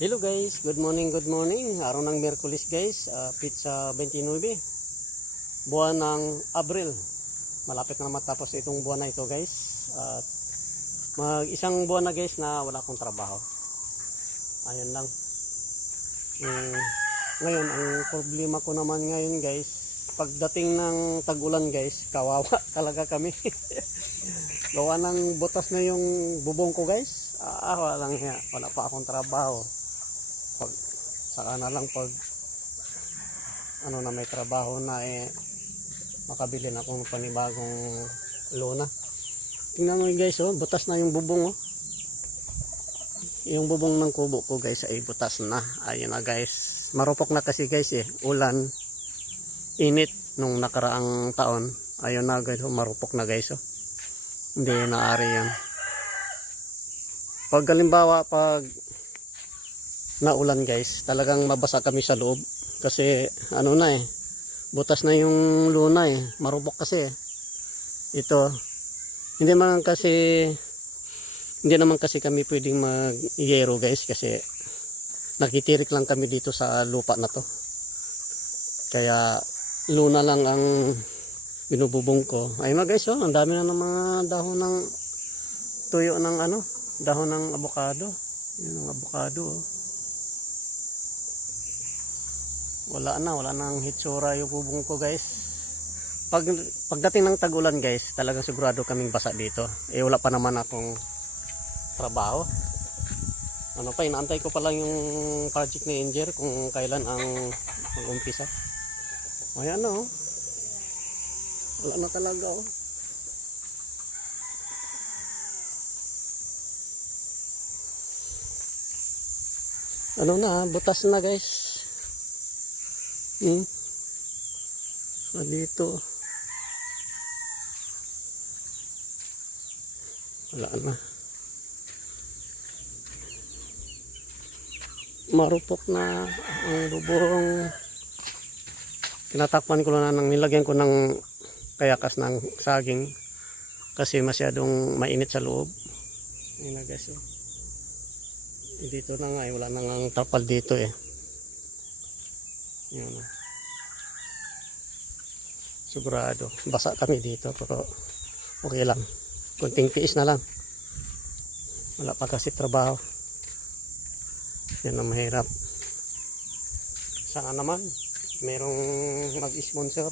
Hello guys, good morning, good morning. Araw ng Miyerkules guys, pizza 29, buwan ng Abril. Malapit na matapos itong buwan na ito guys. At mag-isang buwan na guys na wala akong trabaho. Ayun lang. Ngayon, ang problema ko naman ngayon guys, pagdating ng tag-ulan guys, kawawa talaga kami. Gawa ng butas na yung bubong ko guys. Wala pa akong trabaho. Saka na lang pag na may trabaho na makabili na akong panibagong lona. Tingnan mo guys, butas na yung bubong yung bubong ng kubo ko guys ay butas na. Ayun na guys, marupok na kasi guys ulan, init nung nakaraang taon. Ayun na guys, marupok na guys hindi na ari yan. Pag halimbawa pag naulan guys, talagang mabasa kami sa loob kasi butas na yung luna marupok kasi ito. Hindi naman kasi kami pwedeng mag-yero guys kasi nakitirik lang kami dito sa lupa na to, kaya luna lang ang binububong ko. Ayun na guys, ang dami na ng mga dahon ng tuyo ng dahon ng avocado. Yun ang avocado wala nang hitsura yung bubong ko guys. Pagdating ng tag-ulan guys, talagang sigurado kaming basa dito. Wala pa naman akong trabaho. Inaantay ko pa lang yung project ni Inger kung kailan ang mag-umpisa. Ayan wala na talaga butas na guys. Dito wala na, marupok na ang bubong. Tinatakpan ko lang nilagyan ko ng kayakas ng saging kasi masyadong mainit sa loob. Ayun na guys, dito na nga wala nang tapal dito yun. Sigurado basa kami dito, pero okay lang, kunting tiis na lang. Wala pa kasi trabaho, yan ang mahirap. Sana naman merong mag-sponsor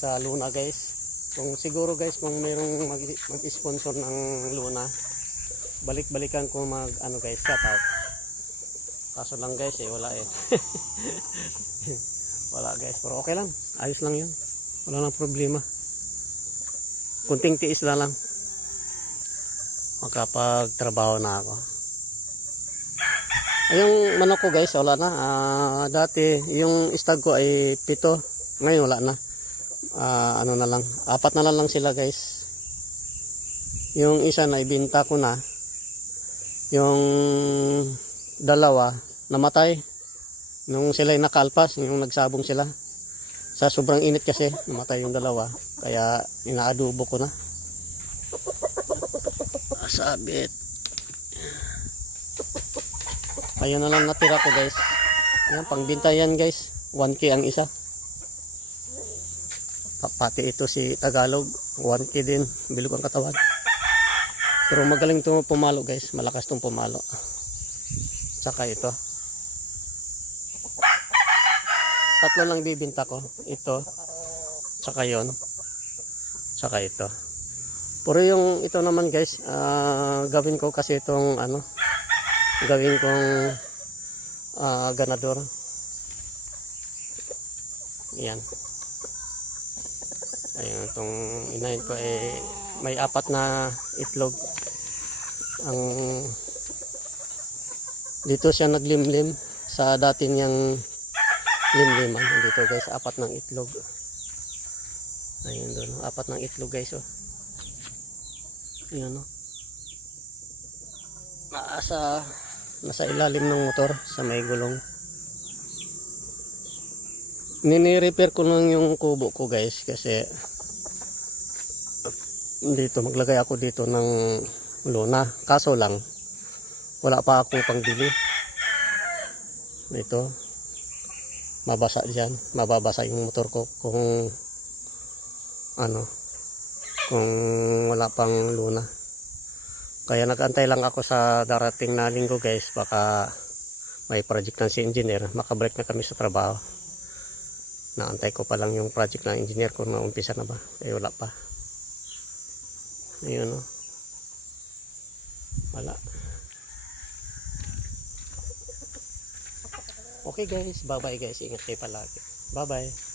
sa luna guys. Kung merong mag-sponsor ng luna, balik-balikan ko guys, shout out. Kaso lang guys wala wala guys, pero okay lang, ayos lang yun, wala nang problema. Kunting tiis na lang, makapagtrabaho na ako. Yung manok ko guys wala na. Dati yung stag ko ay 7, ngayon wala na. Na lang, 4 na lang sila guys. Yung isa na ibenta ko na, yung dalawa namatay nung sila nakaalpas, yung nagsabong sila sa sobrang init kasi namatay yung dalawa, kaya inaadobo ko na. Sabit, ayun na lang natira ko guys. Ayan, pangbenta yan guys, 1K ang isa. Pati ito si Tagalog, 1K din, bilog ang katawan. Pero magaling to pumalo guys, malakas tong pumalo. Tsaka ito, 3 lang bibinta ko, ito, tsaka yon, tsaka ito. Pero yung ito naman guys, gawin ko kasi itong gawin kong ganador. Yan, ayun, itong inahin ko may 4 na itlog. Dito siya naglimlim sa dati niyang limliman. Dito guys, 4 ng itlog. Ayun doon, 4 ng itlog guys Ayun nasa ilalim ng motor sa may gulong. Nini-repair ko lang yung kubo ko guys kasi dito maglagay ako dito ng lona, kaso lang wala pa akong pangbili. ito mabasa diyan, mababasa yung motor ko kung ano, kung wala pang luna. Kaya nag-antay lang ako sa darating na linggo guys, baka may project ng si engineer, makabalik na kami sa trabaho. Naantay ko pa lang yung project ng engineer kung naumpisa na ba, eh wala pa. Ayun o, wala. Okay guys, bye bye guys, ingat kayo palagi, bye bye.